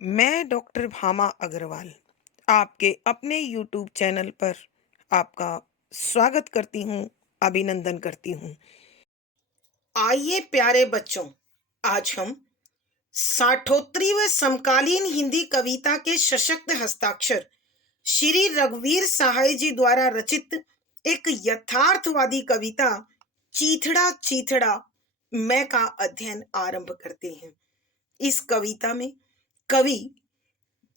मैं डॉक्टर भामा अग्रवाल आपके अपने यूट्यूब चैनल पर आपका स्वागत करती हूँ, अभिनंदन करती हूँ। आइए प्यारे बच्चों, आज हम साठोत्तरी व समकालीन हिंदी कविता के सशक्त हस्ताक्षर श्री रघुवीर सहाय जी द्वारा रचित एक यथार्थवादी कविता चीथड़ा चीथड़ा मैं का अध्ययन आरंभ करते हैं। इस कविता में कवि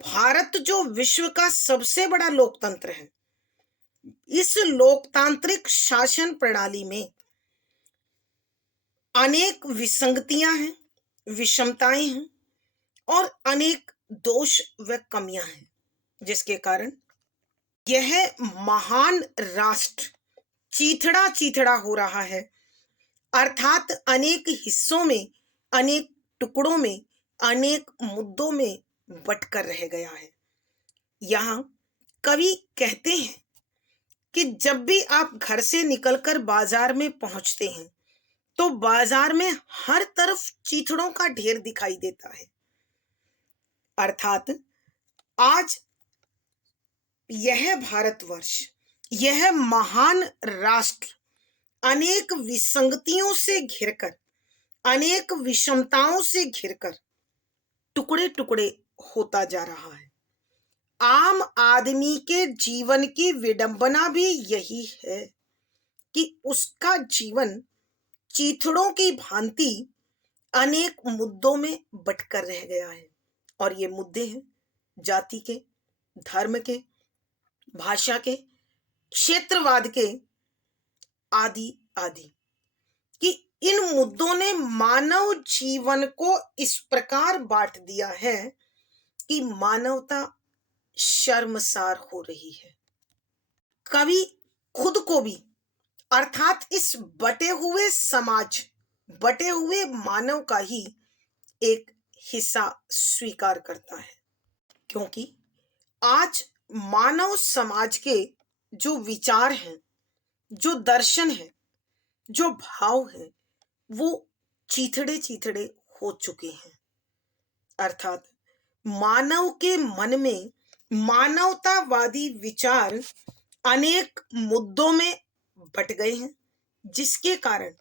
भारत जो विश्व का सबसे बड़ा लोकतंत्र है, इस लोकतांत्रिक शासन प्रणाली में अनेक विसंगतियां हैं, विषमताएं हैं और अनेक दोष व कमियां हैं, जिसके कारण यह महान राष्ट्र चीथड़ा चीथड़ा हो रहा है। अर्थात अनेक हिस्सों में, अनेक टुकड़ों में, अनेक मुद्दों में बंटकर रह गया है। यहाँ कवि कहते हैं कि जब भी आप घर से निकलकर बाजार में पहुंचते हैं तो बाजार में हर तरफ चीथड़ों का ढेर दिखाई देता है। अर्थात आज यह भारतवर्ष, यह महान राष्ट्र अनेक विसंगतियों से घिरकर, अनेक विषमताओं से घिरकर टुकड़े टुकड़े होता जा रहा है। आम आदमी के जीवन की विडंबना भी यही है कि उसका जीवन चीथड़ों की भांति अनेक मुद्दों में बंटकर रह गया है। और ये मुद्दे हैं जाति के, धर्म के, भाषा के, क्षेत्रवाद के, आदि आदि। कि इन मुद्दों ने मानव जीवन को इस प्रकार बांट दिया है कि मानवता शर्मसार हो रही है। कवि खुद को भी, अर्थात इस बटे हुए समाज, बटे हुए मानव का ही एक हिस्सा स्वीकार करता है, क्योंकि आज मानव समाज के जो विचार हैं, जो दर्शन है, जो भाव है, वो चीथड़े चीथड़े हो चुके हैं। अर्थात मानव के मन में मानवतावादी विचार अनेक मुद्दों में बट गए हैं, जिसके कारण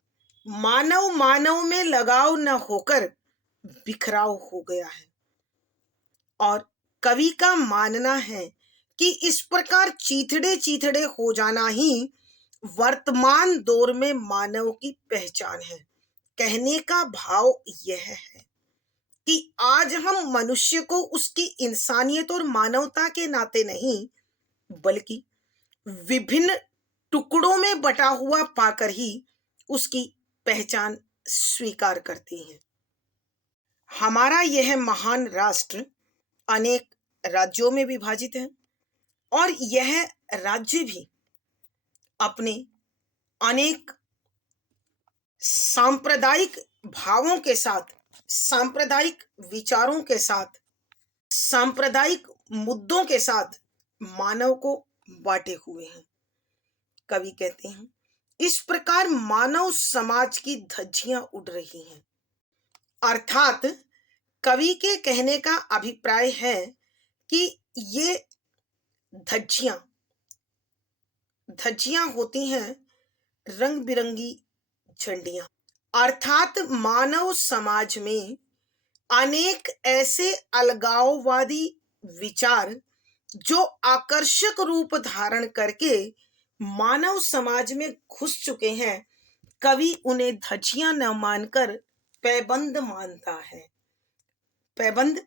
मानव मानव में लगाव न होकर बिखराव हो गया है। और कवि का मानना है कि इस प्रकार चीथड़े चीथड़े हो जाना ही वर्तमान दौर में मानव की पहचान है। कहने का भाव यह है कि आज हम मनुष्य को उसकी इंसानियत और मानवता के नाते नहीं, बल्कि विभिन्न टुकड़ों में बटा हुआ पाकर ही उसकी पहचान स्वीकार करते हैं। हमारा यह महान राष्ट्र अनेक राज्यों में विभाजित है और यह राज्य भी अपने अनेक सांप्रदायिक भावों के साथ, सांप्रदायिक विचारों के साथ, सांप्रदायिक मुद्दों के साथ मानव को बांटे हुए हैं। कवि कहते हैं इस प्रकार मानव समाज की धज्जियां उड़ रही हैं। अर्थात कवि के कहने का अभिप्राय है कि ये धज्जियां धज्जियां होती हैं रंग बिरंगी झंडियां। अर्थात मानव समाज में अनेक ऐसे अलगाववादी विचार जो आकर्षक रूप धारण करके मानव समाज में घुस चुके हैं, कवि उन्हें धज्जियां न मानकर पैबंद मानता है। पैबंद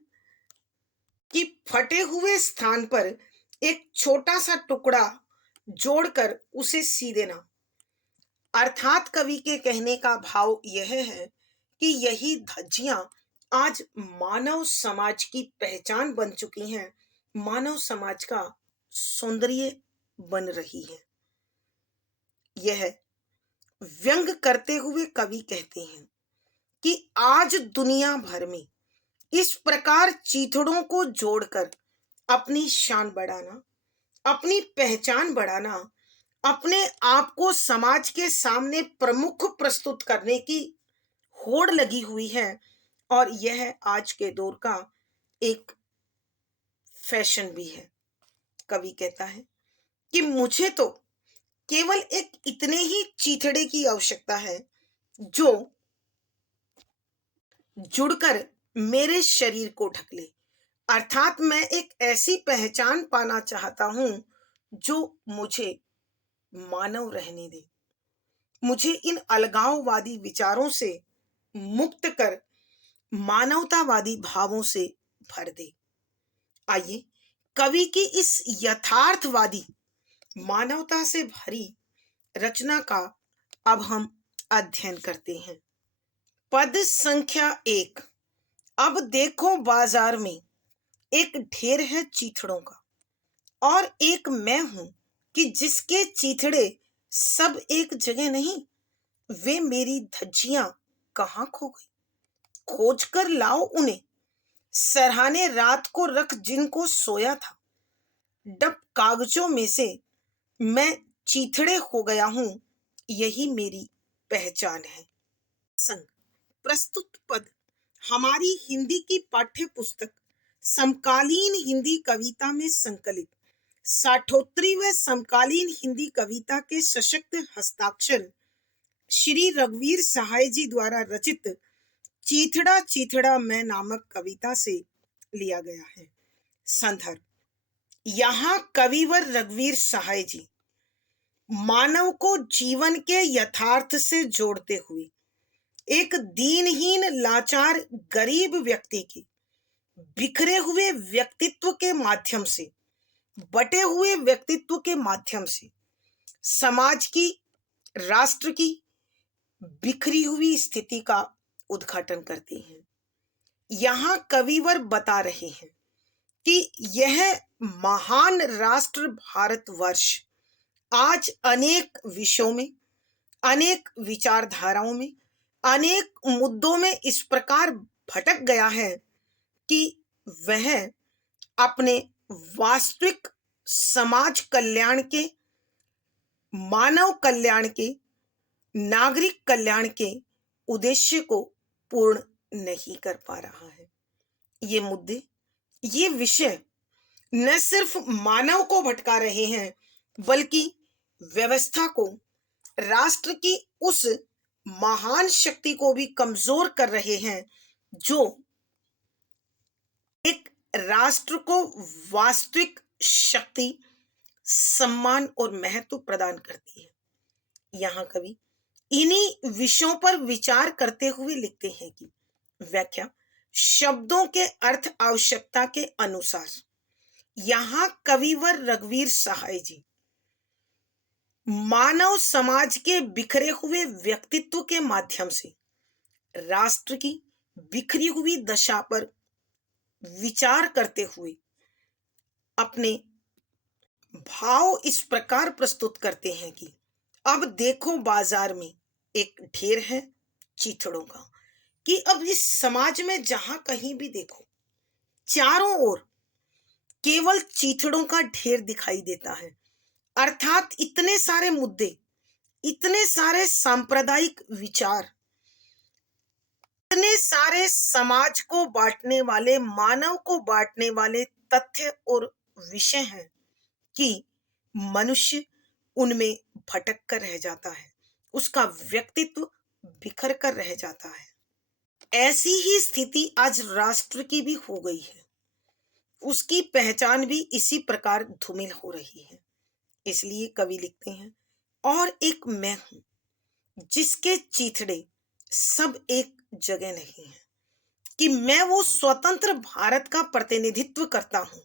कि फटे हुए स्थान पर एक छोटा सा टुकड़ा जोड़कर उसे सी देना। अर्थात कवि के कहने का भाव यह है कि यही धज्जियां आज मानव समाज की पहचान बन चुकी हैं, मानव समाज का सौंदर्य बन रही है। यह व्यंग करते हुए कवि कहते हैं कि आज दुनिया भर में इस प्रकार चीथड़ों को जोड़कर अपनी शान बढ़ाना, अपनी पहचान बढ़ाना, अपने आप को समाज के सामने प्रमुख प्रस्तुत करने की होड़ लगी हुई है। और यह आज के दौर का एक फैशन भी है। कवि कहता है कि मुझे तो केवल एक इतने ही चीथड़े की आवश्यकता है जो जुड़कर मेरे शरीर को ढक ले। अर्थात मैं एक ऐसी पहचान पाना चाहता हूं जो मुझे मानव रहने दे, मुझे इन अलगाववादी विचारों से मुक्त कर मानवतावादी भावों से भर दे। आइए कवि की इस यथार्थवादी मानवता से भरी रचना का अब हम अध्ययन करते हैं। पद संख्या 1। अब देखो बाजार में एक ढेर है चीथड़ों का, और एक मैं हूं कि जिसके चीथड़े सब एक जगह नहीं। वे मेरी धज्जियां कहाँ खो गई, खोज कर लाओ उन्हें। सरहाने रात को रख जिनको सोया था, डब कागजों में से मैं चीथड़े हो गया हूं, यही मेरी पहचान है। संग प्रस्तुत पद हमारी हिंदी की पाठ्य पुस्तक समकालीन हिंदी कविता में संकलित 60वीं व समकालीन हिंदी कविता के सशक्त हस्ताक्षर श्री रघुवीर सहाय जी द्वारा रचित चीथड़ा चीथड़ा मैं नामक कविता से लिया गया है। संदर्भ: यहाँ कविवर रघुवीर सहाय जी मानव को जीवन के यथार्थ से जोड़ते हुए एक दीनहीन लाचार गरीब व्यक्ति के बिखरे हुए व्यक्तित्व के माध्यम से, बटे हुए व्यक्तित्व के माध्यम से समाज की, राष्ट्र की बिखरी हुई स्थिति का उद्घाटन करते हैं। यहाँ कविवर बता रहे हैं कि यह महान राष्ट्र भारतवर्ष आज अनेक विषयों में, अनेक विचारधाराओं में, अनेक मुद्दों में इस प्रकार भटक गया है कि वह अपने वास्तविक समाज कल्याण के, मानव कल्याण के, नागरिक कल्याण के उद्देश्य को पूर्ण नहीं कर पा रहा है। ये मुद्दे, ये विषय न सिर्फ मानव को भटका रहे हैं, बल्कि व्यवस्था को, राष्ट्र की उस महान शक्ति को भी कमजोर कर रहे हैं जो एक राष्ट्र को वास्तविक शक्ति, सम्मान और महत्व प्रदान करती है। यहाँ कवि इन्हीं विषयों पर विचार करते हुए लिखते हैं कि व्याख्या शब्दों के अर्थ आवश्यकता के अनुसार यहाँ कविवर रघुवीर सहाय जी मानव समाज के बिखरे हुए व्यक्तित्व के माध्यम से राष्ट्र की बिखरी हुई दशा पर विचार करते हुए अपने भाव इस प्रकार प्रस्तुत करते हैं कि अब देखो बाजार में एक ढेर है चीथड़ों का, कि अब इस समाज में जहां कहीं भी देखो चारों ओर केवल चीथड़ों का ढेर दिखाई देता है। अर्थात इतने सारे मुद्दे, इतने सारे सांप्रदायिक विचार, इतने सारे समाज को बांटने वाले, मानव को बांटने वाले तथ्य और विषय हैं कि मनुष्य उनमें भटक कर रह जाता है, उसका व्यक्तित्व बिखर कर रह जाता है। ऐसी ही स्थिति आज राष्ट्र की भी हो गई है, उसकी पहचान भी इसी प्रकार धूमिल हो रही है। इसलिए कवि लिखते हैं, और एक मैं हूं जिसके चीथड़े सब एक जगह नहीं है, कि मैं वो स्वतंत्र भारत का प्रतिनिधित्व करता हूं,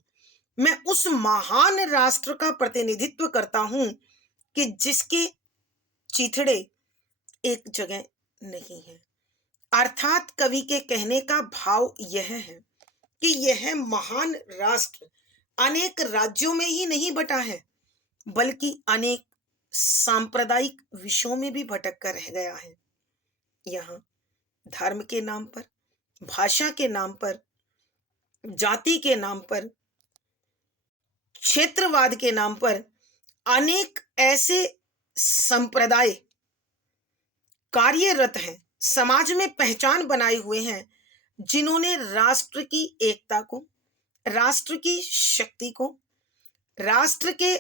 मैं उस महान राष्ट्र का प्रतिनिधित्व करता हूं कि जिसके चीथड़े एक जगह नहीं है। अर्थात कवि के कहने का भाव यह है कि यह महान राष्ट्र अनेक राज्यों में ही नहीं बटा है, बल्कि अनेक सांप्रदायिक विषयों में भी भटक कर रह गया है। यहाँ धर्म के नाम पर, भाषा के नाम पर, जाति के नाम पर, क्षेत्रवाद के नाम पर अनेक ऐसे संप्रदाय कार्यरत हैं, समाज में पहचान बनाए हुए हैं, जिन्होंने राष्ट्र की एकता को, राष्ट्र की शक्ति को, राष्ट्र के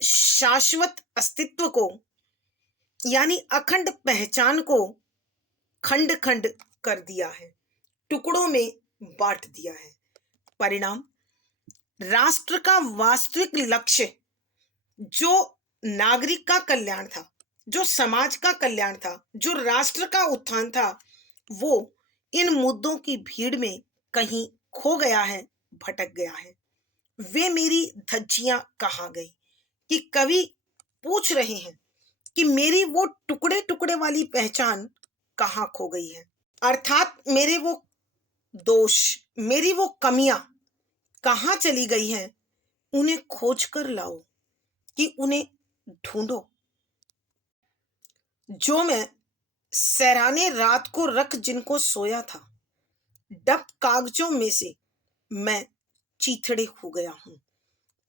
शाश्वत अस्तित्व को, यानी अखंड पहचान को खंड खंड कर दिया है, टुकड़ों में बांट दिया है। परिणाम, राष्ट्र का वास्तविक लक्ष्य जो नागरिक का कल्याण था, जो समाज का कल्याण था, जो राष्ट्र का उत्थान था, वो इन मुद्दों की भीड़ में कहीं खो गया है, भटक गया है। वे मेरी धज्जियां कहाँ गई, कि कवि पूछ रहे हैं कि मेरी वो टुकड़े टुकड़े वाली पहचान कहाँ खो गई है, अर्थात मेरे वो दोष, मेरी वो कमियां कहाँ चली गई हैं, उन्हें खोज कर लाओ, कि उन्हें ढूंढो। जो मैं सैराने रात को रख जिनको सोया था, डब कागजों में से मैं चीथड़े हो गया हूं,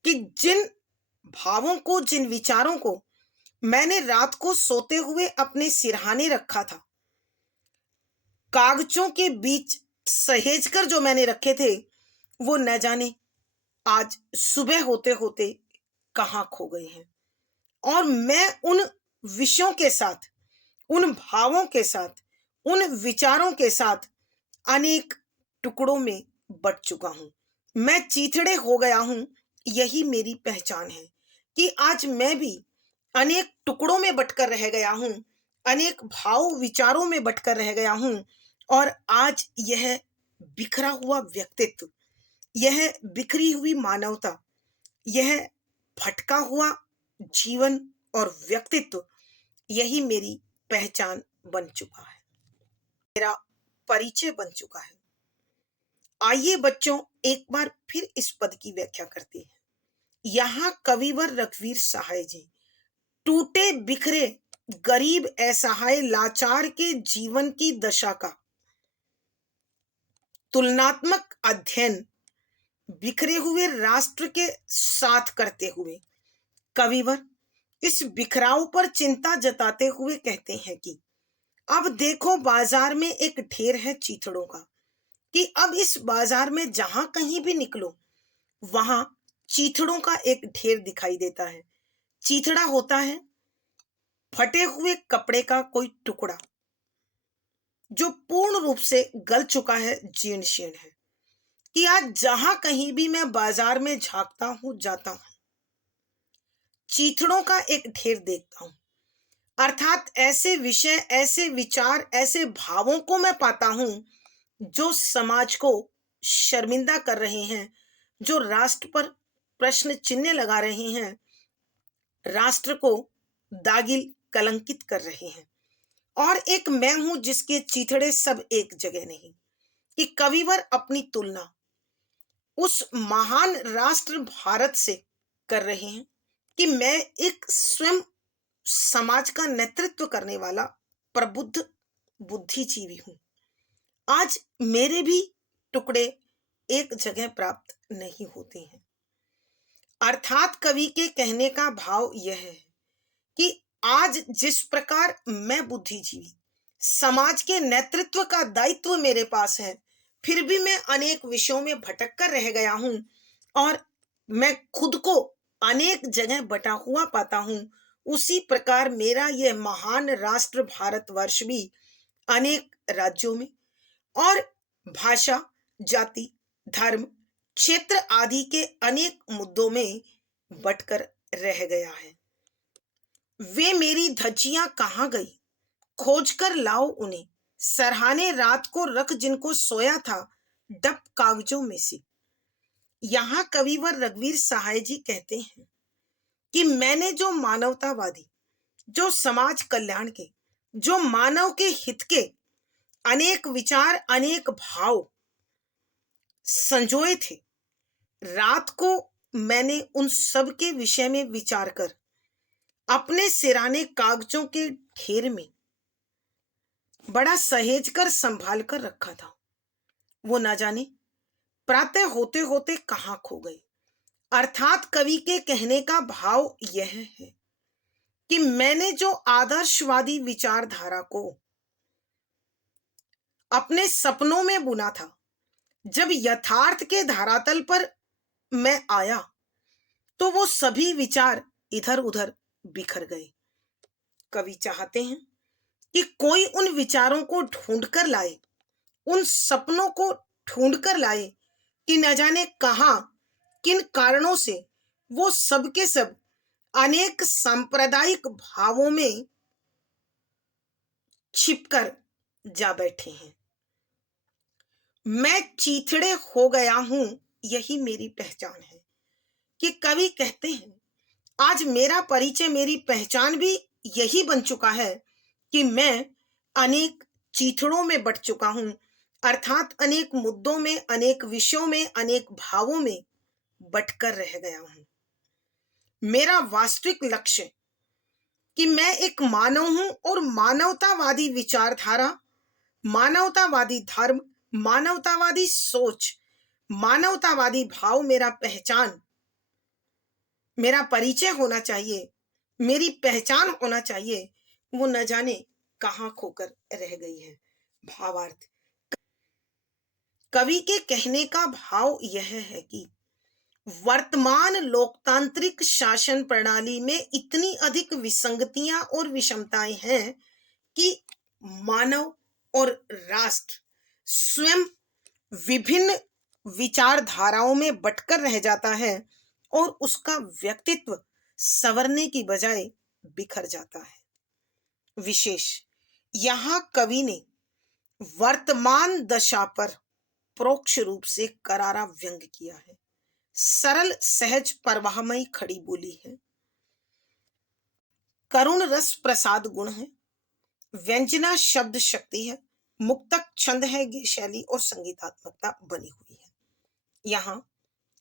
कि जिन भावों को, जिन विचारों को मैंने रात को सोते हुए अपने सिरहाने रखा था, कागजों के बीच सहेज कर जो मैंने रखे थे, वो न जाने आज सुबह होते होते कहाँ खो गए हैं। और मैं उन विषयों के साथ, उन भावों के साथ, उन विचारों के साथ अनेक टुकड़ों में बट चुका हूं। मैं चीथड़े हो गया हूं। यही मेरी पहचान है कि आज मैं भी अनेक टुकड़ों में बटकर रह गया हूं, अनेक भाव विचारों में बटकर रह गया हूं। और आज यह बिखरा हुआ व्यक्तित्व, यह बिखरी हुई मानवता, यह भटका हुआ जीवन और व्यक्तित्व, यही मेरी पहचान बन चुका है, मेरा परिचय बन चुका है। आइए बच्चों, एक बार फिर इस पद की व्याख्या करते हैं। यहां कविवर रघुवीर सहाय जी टूटे बिखरे गरीब असहाय लाचार के जीवन की दशा का तुलनात्मक अध्ययन बिखरे हुए राष्ट्र के साथ करते हुए कविवर इस बिखराव पर चिंता जताते हुए कहते हैं कि अब देखो बाजार में एक ढेर है चीथड़ों का, कि अब इस बाजार में जहां कहीं भी निकलो वहां चीथड़ों का एक ढेर दिखाई देता है। चीथड़ा होता है फटे हुए कपड़े का कोई टुकड़ा जो पूर्ण रूप से गल चुका है, जीर्ण शीर्ण है, कि आज जहां कहीं भी मैं बाजार में झांकता हूं, जाता हूं, चीथड़ों का एक ढेर देखता हूं। अर्थात ऐसे विषय, ऐसे विचार, ऐसे भावों को मैं पाता हूं जो समाज को शर्मिंदा कर रहे हैं, जो राष्ट्र पर प्रश्न चिन्ह लगा रहे हैं, राष्ट्र को दागिल कलंकित कर रहे हैं। और एक मैं हूं जिसके चीथड़े सब एक जगह नहीं, कि कविवर अपनी तुलना उस महान राष्ट्र भारत से कर रहे हैं कि मैं एक स्वयं समाज का नेतृत्व करने वाला प्रबुद्ध बुद्धिजीवी हूं। आज मेरे भी टुकड़े एक जगह प्राप्त नहीं होते हैं। अर्थात कवि के कहने का भाव यह है कि आज जिस प्रकार मैं बुद्धिजीवी, समाज के नेतृत्व का दायित्व मेरे पास है, फिर भी मैं अनेक विषयों में भटक कर रह गया हूं और मैं खुद को अनेक जगह बटा हुआ पाता हूं। उसी प्रकार मेरा यह महान राष्ट्र भारतवर्ष भी अनेक राज्यों में और भाषा, जाति, धर्म, क्षेत्र आदि के अनेक मुद्दों में बटकर रह गया है। वे मेरी धज्जियां कहाँ गई, खोज कर लाओ उन्हें, सरहाने रात को रख जिनको सोया था, डब कागजों में से। यहां कविवर रघुवीर सहाय जी कहते हैं कि मैंने जो मानवतावादी, जो समाज कल्याण के, जो मानव के हित के अनेक विचार, अनेक भाव संजोए थे, रात को मैंने उन सब के विषय में विचार कर अपने सिराने कागजों के ढेर में बड़ा सहेज कर संभाल कर रखा था। वो ना जाने प्रातः होते होते कहां खो गए। अर्थात कवि के कहने का भाव यह है कि मैंने जो आदर्शवादी विचारधारा को अपने सपनों में बुना था, जब यथार्थ के धरातल पर मैं आया तो वो सभी विचार इधर उधर बिखर गए। कवि चाहते हैं कि कोई उन विचारों को ढूंढ कर लाए, उन सपनों को ढूंढ कर लाए कि न जाने कहां, किन कारणों से वो सब के सब अनेक सांप्रदायिक भावों में छिपकर जा बैठे हैं। मैं चीथड़े हो गया हूं, यही मेरी पहचान है। कि कवि कहते हैं आज मेरा परिचय, मेरी पहचान भी यही बन चुका है कि मैं अनेक चीथड़ों में बट चुका हूं, अर्थात अनेक मुद्दों में, अनेक विषयों में, अनेक भावों में बटकर रह गया हूं। मेरा वास्तविक लक्ष्य कि मैं एक मानव हूं और मानवतावादी विचारधारा, मानवतावादी धर्म, मानवतावादी सोच, मानवतावादी भाव मेरा पहचान, मेरा परिचय होना चाहिए, मेरी पहचान होना चाहिए, वो न जाने कहां खोकर रह गई है। भावार्थ, कवि के कहने का भाव यह है कि वर्तमान लोकतांत्रिक शासन प्रणाली में इतनी अधिक विसंगतियां और विषमताएं हैं कि मानव और राष्ट्र स्वयं विभिन्न विचारधाराओं में बटकर रह जाता है और उसका व्यक्तित्व संवरने की बजाय बिखर जाता है। विशेष यहां कवि ने वर्तमान दशा पर परोक्ष रूप से करारा व्यंग किया है। सरल सहज परवाहमयी खड़ी बोली है, करुण रस प्रसाद गुण है, व्यंजना शब्द शक्ति है, मुक्तक छंद है, गे शैली और संगीतात्मकता बनी हुई है। यहाँ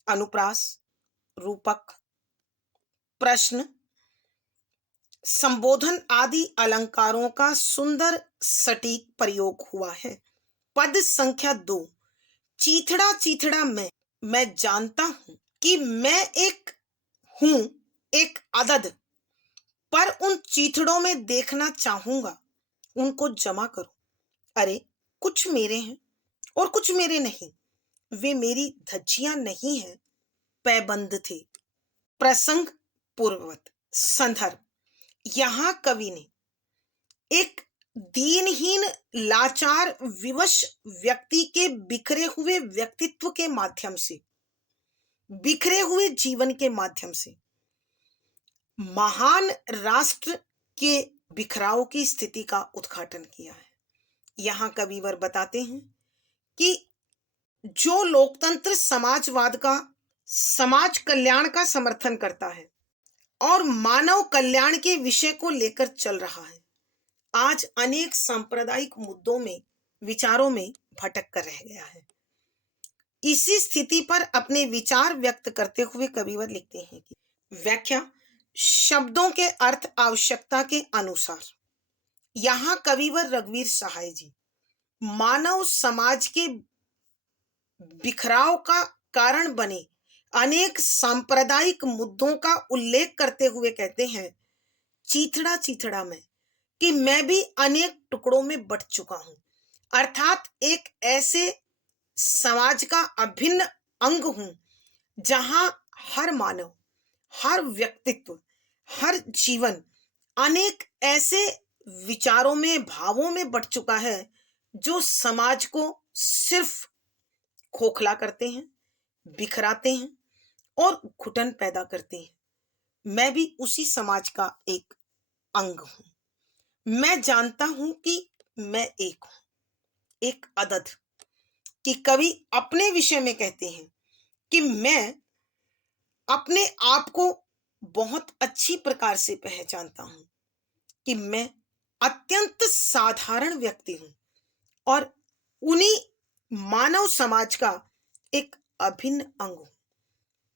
अनुप्रास, रूपक, प्रश्न, संबोधन आदि अलंकारों का सुंदर सटीक प्रयोग हुआ है। पद संख्या 2, चीथड़ा चीथड़ा मैं जानता हूं कि मैं एक हूं, एक अदद, पर उन चीथड़ों में देखना चाहूंगा, उनको जमा करो। अरे कुछ मेरे हैं और कुछ मेरे नहीं, वे मेरी धज्जियां नहीं हैं, पैबंद थे। प्रसंग पूर्ववत। संदर्भ, यहां कवि ने एक दीनहीन, लाचार, विवश व्यक्ति के बिखरे हुए व्यक्तित्व के माध्यम से, बिखरे हुए जीवन के माध्यम से महान राष्ट्र के बिखराव की स्थिति का उद्घाटन किया है। यहां कविवर बताते हैं कि जो लोकतंत्र समाजवाद का, समाज कल्याण का समर्थन करता है और मानव कल्याण के विषय को लेकर चल रहा है, आज अनेक सांप्रदायिक मुद्दों में, विचारों में भटक कर रह गया है। इसी स्थिति पर अपने विचार व्यक्त करते हुए कविवर लिखते हैं कि व्याख्या, शब्दों के अर्थ आवश्यकता के अनुसार। यहां कविवर रघुवीर सहाय जी मानव समाज के बिखराव का कारण बने अनेक सांप्रदायिक मुद्दों का उल्लेख करते हुए कहते हैं, चीथड़ा चीथड़ा में कि मैं भी अनेक टुकड़ों में बट चुका हूं, अर्थात एक ऐसे समाज का अभिन्न अंग हूं जहां हर मानव, हर व्यक्तित्व, हर जीवन अनेक ऐसे विचारों में, भावों में बट चुका है जो समाज को सिर्फ खोखला करते हैं, बिखराते हैं और घुटन पैदा करते हैं। मैं भी उसी समाज का एक अंग हूं। मैं जानता हूं कि मैं एक हूं, एक अदद। कि कवि अपने विषय में कहते हैं कि मैं अपने आप को बहुत अच्छी प्रकार से पहचानता हूं कि मैं अत्यंत साधारण व्यक्ति हूं और उन्हीं मानव समाज का एक अभिन्न अंग हूं।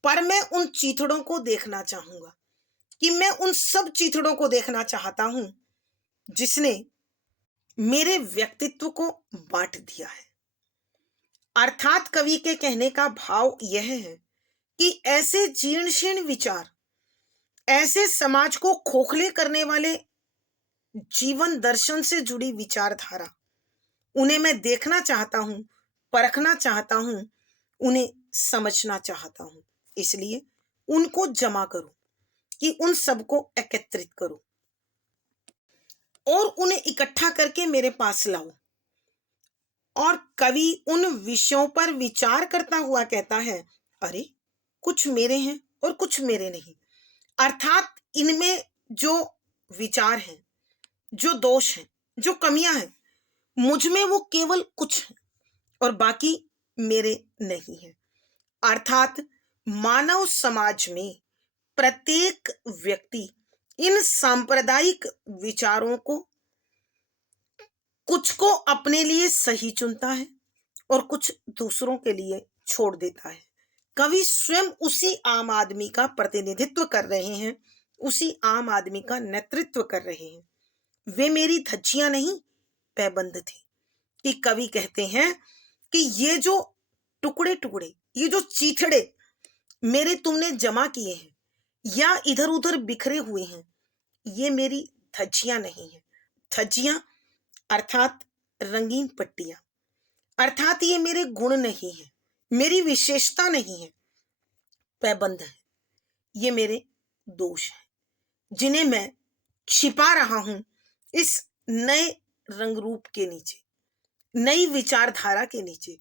पर मैं उन चीथड़ों को देखना चाहूंगा, कि मैं उन सब चीथड़ों को देखना चाहता हूं जिसने मेरे व्यक्तित्व को बांट दिया है। अर्थात कवि के कहने का भाव यह है कि ऐसे जीर्ण शीर्ण विचार, ऐसे समाज को खोखले करने वाले जीवन दर्शन से जुड़ी विचारधारा, उन्हें मैं देखना चाहता हूं परखना चाहता हूं, उन्हें समझना चाहता हूं। इसलिए उनको जमा करो, कि उन सबको एकत्रित करो और उन्हें इकट्ठा करके मेरे पास लाओ। और कवि उन विषयों पर विचार करता हुआ कहता है, अरे कुछ मेरे हैं और कुछ मेरे नहीं। अर्थात इनमें जो विचार हैं, जो दोष हैं, जो कमियां हैं, मुझ में वो केवल कुछ है और बाकी मेरे नहीं है। अर्थात मानव समाज में प्रत्येक व्यक्ति इन सांप्रदायिक विचारों को कुछ को अपने लिए सही चुनता है और कुछ दूसरों के लिए छोड़ देता है। कवि स्वयं उसी आम आदमी का प्रतिनिधित्व कर रहे हैं, उसी आम आदमी का नेतृत्व कर रहे हैं। वे मेरी धज्जियां नहीं, पैबंद थे। कि कवि कहते हैं कि ये जो टुकड़े टुकड़े, ये जो चीथड़े मेरे तुमने जमा किए हैं या इधर उधर बिखरे हुए हैं, ये मेरी धज्जियां नहीं है। धज्जियां अर्थात रंगीन पट्टियां, अर्थात ये मेरे गुण नहीं है, मेरी विशेषता नहीं है, पैबंद है, ये मेरे दोष हैं, जिन्हें मैं छिपा रहा हूं इस नए रंग रूप के नीचे, नई विचारधारा के नीचे,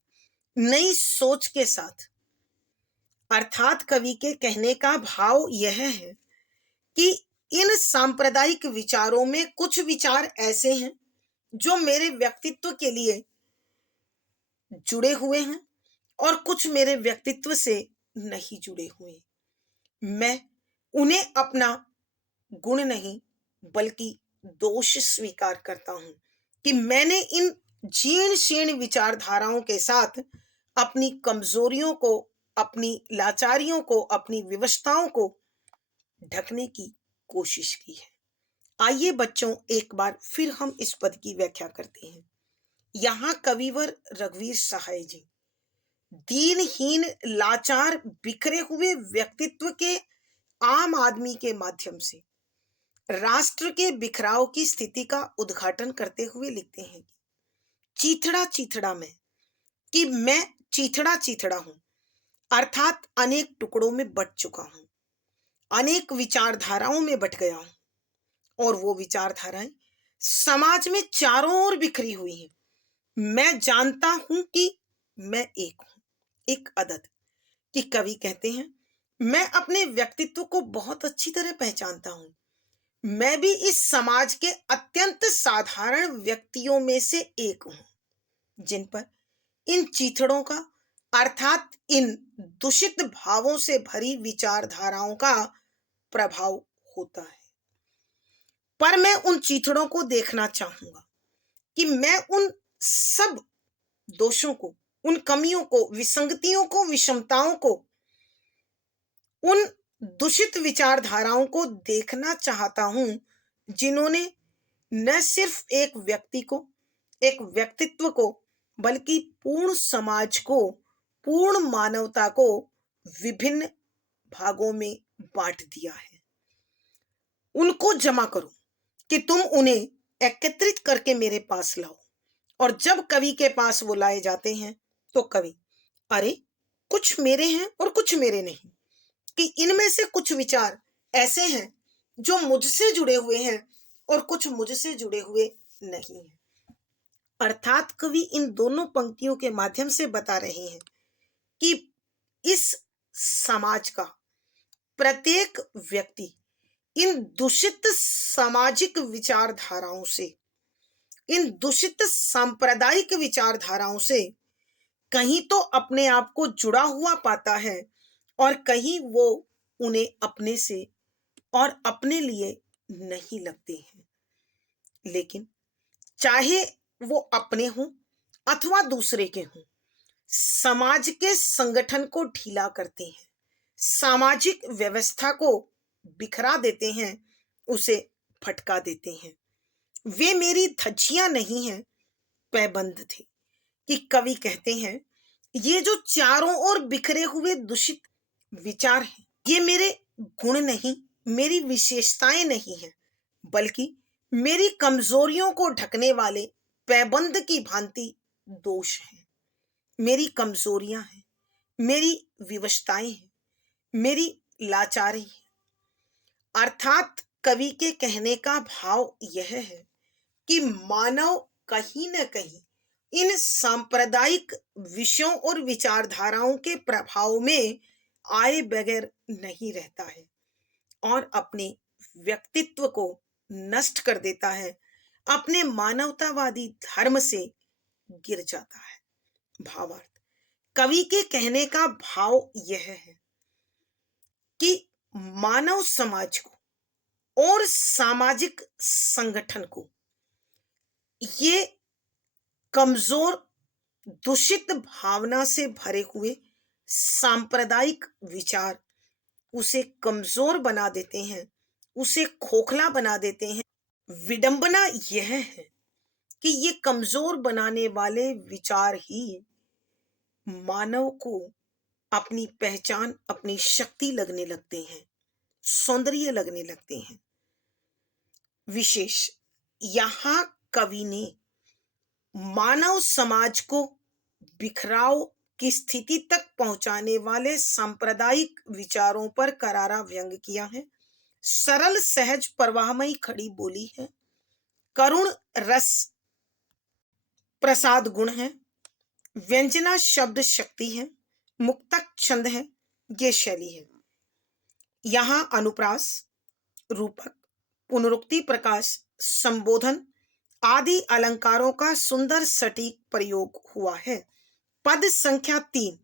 नई सोच के साथ। अर्थात कवि के कहने का भाव यह है कि इन सांप्रदायिक विचारों में कुछ विचार ऐसे हैं जो मेरे व्यक्तित्व के लिए जुड़े हुए हैं और कुछ मेरे व्यक्तित्व से नहीं जुड़े हुए। मैं उन्हें अपना गुण नहीं बल्कि दोष स्वीकार करता हूं कि मैंने इन जीर्ण शीर्ण विचारधाराओं के साथ अपनी कमजोरियों को, अपनी लाचारियों को, अपनी विवशताओं को ढकने की कोशिश की है। आइए बच्चों, एक बार फिर हम इस पद की व्याख्या करते हैं। यहाँ कविवर रघुवीर सहाय जी दीनहीन, लाचार, बिखरे हुए व्यक्तित्व के आम आदमी के माध्यम से राष्ट्र के बिखराव की स्थिति का उद्घाटन करते हुए लिखते हैं, चीथड़ा चीथड़ा में, कि मैं चीथड़ा चीथड़ा हूं, अर्थात अनेक टुकड़ों में बट चुका हूं, अनेक विचारधाराओं में बट गया हूं और वो विचारधाराएं समाज में चारों ओर बिखरी हुई हैं। मैं जानता हूं कि मैं एक हूं, एक अदद। कि कवि कहते हैं, मैं अपने व्यक्तित्व को बहुत अच्छी तरह पहचानता हूं। मैं भी इस समाज के अत्यंत साधारण व्यक्तियों में से एक हूं, जिन पर इन चीथड़ों का, अर्थात इन दूषित भावों से भरी विचारधाराओं का प्रभाव होता है। पर मैं उन चीथड़ों को देखना चाहूंगा कि मैं उन सब दोषों को, उन कमियों को, विसंगतियों को, विषमताओं को, उन दूषित विचारधाराओं को देखना चाहता हूं जिन्होंने न सिर्फ एक व्यक्ति को, एक व्यक्तित्व को, बल्कि पूर्ण समाज को, पूर्ण मानवता को विभिन्न भागों में बांट दिया है। उनको जमा करो कि तुम उन्हें एकत्रित करके मेरे पास लाओ। और जब कवि के पास वो लाए जाते हैं तो कवि, अरे कुछ मेरे हैं और कुछ मेरे नहीं, कि इनमें से कुछ विचार ऐसे हैं जो मुझसे जुड़े हुए हैं और कुछ मुझसे जुड़े हुए नहीं हैं। अर्थात कवि इन दोनों पंक्तियों के माध्यम से बता रहे हैं कि इस समाज का प्रत्येक व्यक्ति इन दूषित सामाजिक विचारधाराओं से, इन दूषित सांप्रदायिक विचारधाराओं से कहीं तो अपने आप को जुड़ा हुआ पाता है और कहीं वो उन्हें अपने से और अपने लिए नहीं लगते हैं। लेकिन चाहे वो अपने हों अथवा दूसरे के हों, समाज के संगठन को ढीला करते हैं, सामाजिक व्यवस्था को बिखरा देते हैं, उसे फटका देते हैं। वे मेरी धज्जियां नहीं हैं, पैबंद थे। कि कवि कहते हैं, ये जो चारों ओर बिखरे हुए दूषित विचार हैं, ये मेरे गुण नहीं, मेरी विशेषताएं नहीं हैं, बल्कि मेरी कमजोरियों को ढकने वाले पैबंद की भांति दोष हैं। मेरी कमजोरियां हैं, मेरी विवशताएं हैं, मेरी लाचारी है। अर्थात कवि के कहने का भाव यह है कि मानव कहीं न कहीं इन सांप्रदायिक विषयों और विचारधाराओं के प्रभाव में आए बगैर नहीं रहता है और अपने व्यक्तित्व को नष्ट कर देता है, अपने मानवतावादी धर्म से गिर जाता है। भावार्थ, कवि के कहने का भाव यह है कि मानव समाज को और सामाजिक संगठन को ये कमजोर, दूषित भावना से भरे हुए सांप्रदायिक विचार उसे कमजोर बना देते हैं, उसे खोखला बना देते हैं। विडंबना यह है कि ये कमजोर बनाने वाले विचार ही मानव को अपनी पहचान, अपनी शक्ति लगने लगते हैं, सौंदर्य लगने लगते हैं। विशेष यहाँ कवि ने मानव समाज को बिखराव की स्थिति तक पहुंचाने वाले सांप्रदायिक विचारों पर करारा व्यंग किया है। सरल, सहज, प्रवाहमयी खड़ी बोली है, करुण रस प्रसाद गुण है, व्यंजना शब्द शक्ति है, मुक्तक छंद है, ये शैली है। यहाँ अनुप्रास, रूपक, पुनरुक्ति, प्रकाश, संबोधन आदि अलंकारों का सुंदर सटीक प्रयोग हुआ है। पद संख्या 3,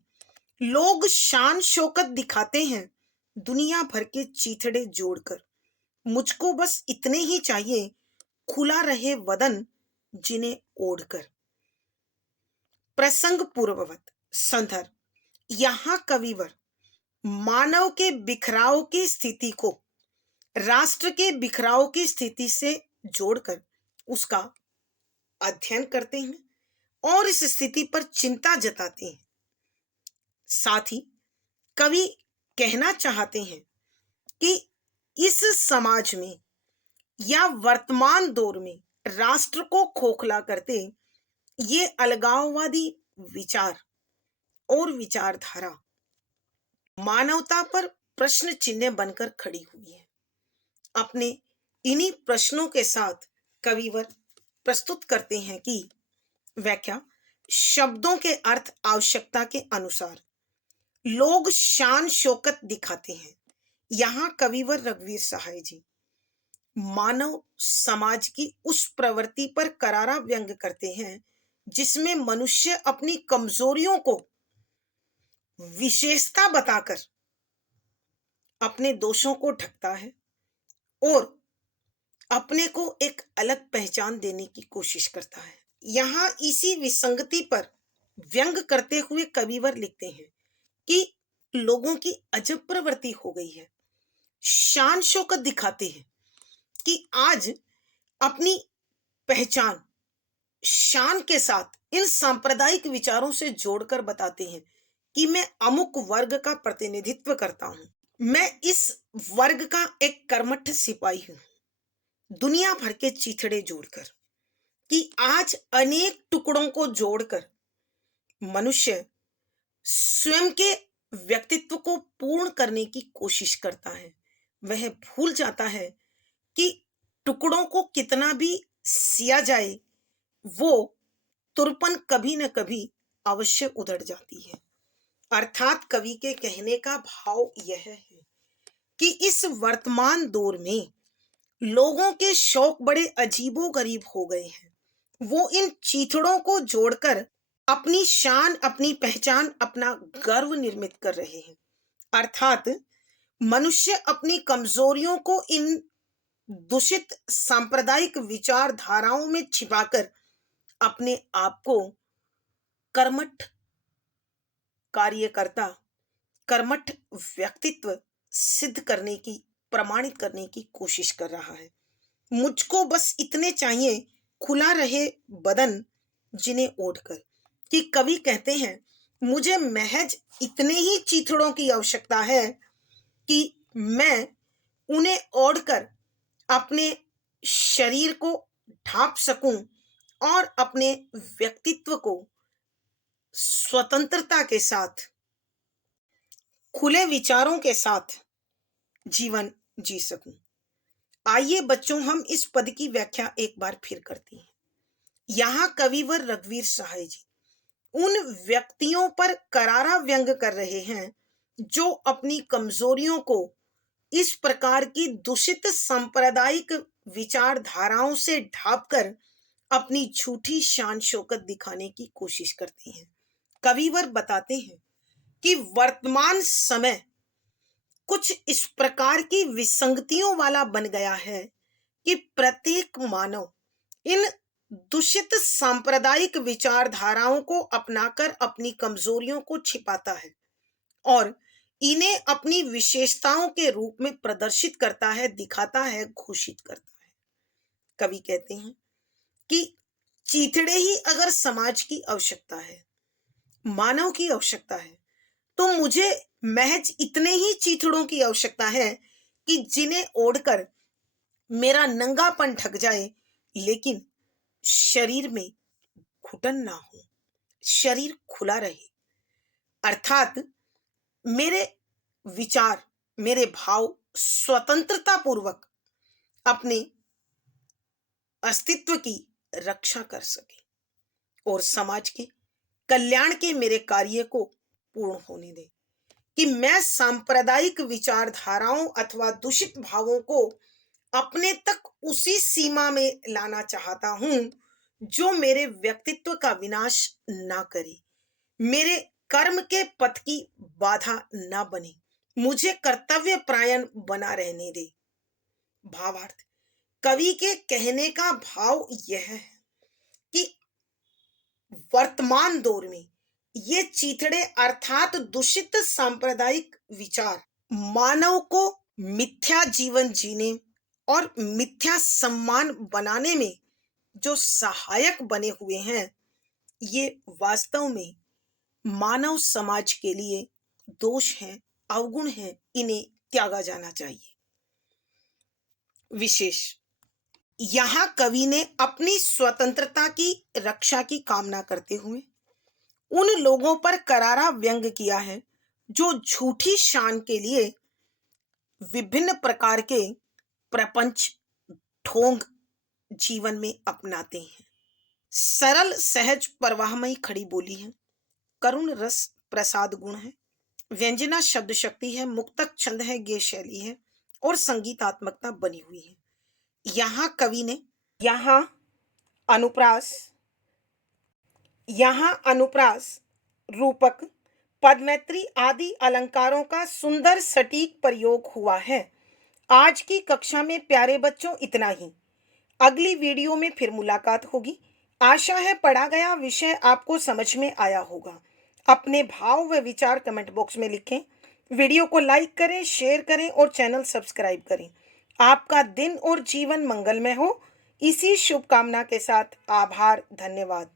लोग शान शौकत दिखाते हैं दुनिया भर के चीथड़े जोड़कर, मुझको बस इतने ही चाहिए खुला रहे वदन जिन्हें ओढ़कर। प्रसंग पूर्ववत संदर्भ, यहाँ कविवर मानव के बिखराव की स्थिति को राष्ट्र के बिखराव की स्थिति से जोड़कर उसका अध्ययन करते हैं और इस स्थिति पर चिंता जताते हैं। साथ ही कवि कहना चाहते हैं कि इस समाज में या वर्तमान दौर में राष्ट्र को खोखला करते ये अलगाववादी विचार और विचारधारा मानवता पर प्रश्न चिन्ह बनकर खड़ी हुई है। अपने इन्हीं प्रश्नों के साथ कविवर प्रस्तुत करते हैं कि व्याख्या, शब्दों के अर्थ आवश्यकता के अनुसार लोग शान शौकत दिखाते हैं। यहाँ कविवर रघुवीर सहाय जी मानव समाज की उस प्रवृत्ति पर करारा व्यंग करते हैं जिसमें मनुष्य अपनी कमजोरियों को विशेषता बताकर अपने दोषों को ढकता है और अपने को एक अलग पहचान देने की कोशिश करता है। यहाँ इसी विसंगति पर व्यंग करते हुए कविवर लिखते हैं कि लोगों की अजब प्रवृत्ति हो गई है, शान शौकत दिखाते हैं कि आज अपनी पहचान शान के साथ इन सांप्रदायिक विचारों से जोड़कर बताते हैं कि मैं अमुक वर्ग का प्रतिनिधित्व करता हूं, मैं इस वर्ग का एक कर्मठ सिपाही हूं। दुनिया भर के चीथड़े जोड़कर कि आज अनेक टुकड़ों को जोड़कर मनुष्य स्वयं के व्यक्तित्व को पूर्ण करने की कोशिश करता है। वह भूल जाता है कि टुकड़ों को कितना भी सिया जाए वो तुरपन कभी न कभी अवश्य उधड़ जाती है। अर्थात कवि के कहने का भाव यह है कि इस वर्तमान दौर में लोगों के शौक बड़े अजीबोगरीब हो गए हैं। वो इन चीथड़ों को जोड़कर अपनी शान, अपनी पहचान, अपना गर्व निर्मित कर रहे हैं। अर्थात मनुष्य अपनी कमजोरियों को इन दूषित सांप्रदायिक विचारधाराओं में छिपाकर अपने आप को कर्मठ कार्यकर्ता, कर्मठ व्यक्तित्व सिद्ध करने की, प्रमाणित करने की कोशिश कर रहा है। मुझको बस इतने चाहिए खुला रहे बदन जिन्हें ओढ़कर, कि कवि कहते हैं मुझे महज इतने ही चीथड़ों की आवश्यकता है कि मैं उन्हें ओढ़कर अपने शरीर को ढांप सकूं और अपने व्यक्तित्व को स्वतंत्रता के साथ, खुले विचारों के साथ जीवन जी सकूं। आइए बच्चों, हम इस पद की व्याख्या एक बार फिर करते हैं। यहाँ कविवर रघुवीर सहाय जी उन व्यक्तियों पर करारा व्यंग कर रहे हैं जो अपनी कमजोरियों को इस प्रकार की दूषित सांप्रदायिक विचारधाराओं से ढांपकर अपनी झूठी शान शौकत दिखाने की कोशिश करते हैं। कविवर बताते हैं कि वर्तमान समय कुछ इस प्रकार की विसंगतियों वाला बन गया है कि प्रत्येक मानव इन दूषित सांप्रदायिक विचारधाराओं को अपनाकर अपनी कमजोरियों को छिपाता है और इन्हें अपनी विशेषताओं के रूप में प्रदर्शित करता है, दिखाता है, घोषित करता है। कवि कहते हैं कि चीथड़े ही अगर समाज की आवश्यकता है, मानव की आवश्यकता है, तो मुझे महज इतने ही चीथड़ों की आवश्यकता है कि जिन्हें ओढ़कर मेरा नंगापन ढक जाए, लेकिन शरीर में घुटन ना हो, शरीर खुला रहे। अर्थात मेरे विचार, मेरे भाव स्वतंत्रता पूर्वक अपने अस्तित्व की रक्षा कर सके और समाज के कल्याण के मेरे कार्य को पूर्ण होने दे। कि मैं सांप्रदायिक विचारधाराओं अथवा दूषित भावों को अपने तक उसी सीमा में लाना चाहता हूं जो मेरे व्यक्तित्व का विनाश ना करे, मेरे कर्म के पथ की बाधा ना बने, मुझे कर्तव्य प्रायण बना रहने दे। भावार्थ, कवि के कहने का भाव यह है कि वर्तमान दौर में ये चीथड़े अर्थात दूषित सांप्रदायिक विचार मानव को मिथ्या जीवन जीने और मिथ्या सम्मान बनाने में जो सहायक बने हुए हैं, ये वास्तव में मानव समाज के लिए दोष हैं, अवगुण हैं, इन्हें त्यागा जाना चाहिए। विशेष, यहां कवि ने अपनी स्वतंत्रता की रक्षा की कामना करते हुए उन लोगों पर करारा व्यंग किया है जो झूठी शान के लिए विभिन्न प्रकार के प्रपंच ढोंग जीवन में अपनाते हैं। सरल सहज प्रवाहमयी खड़ी बोली है, करुण रस प्रसाद गुण है, व्यंजना शब्द शक्ति है, मुक्तक छंद है, गेय शैली है और संगीतात्मकता बनी हुई है। यहाँ कवि ने अनुप्रास रूपक पदमैत्री आदि अलंकारों का सुंदर सटीक प्रयोग हुआ है। आज की कक्षा में प्यारे बच्चों इतना ही। अगली वीडियो में फिर मुलाकात होगी। आशा है पढ़ा गया विषय आपको समझ में आया होगा। अपने भाव व विचार कमेंट बॉक्स में लिखें। वीडियो को लाइक करें, शेयर करें और चैनल सब्सक्राइब करें। आपका दिन और जीवन मंगलमय हो, इसी शुभकामना के साथ आभार, धन्यवाद।